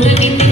Golden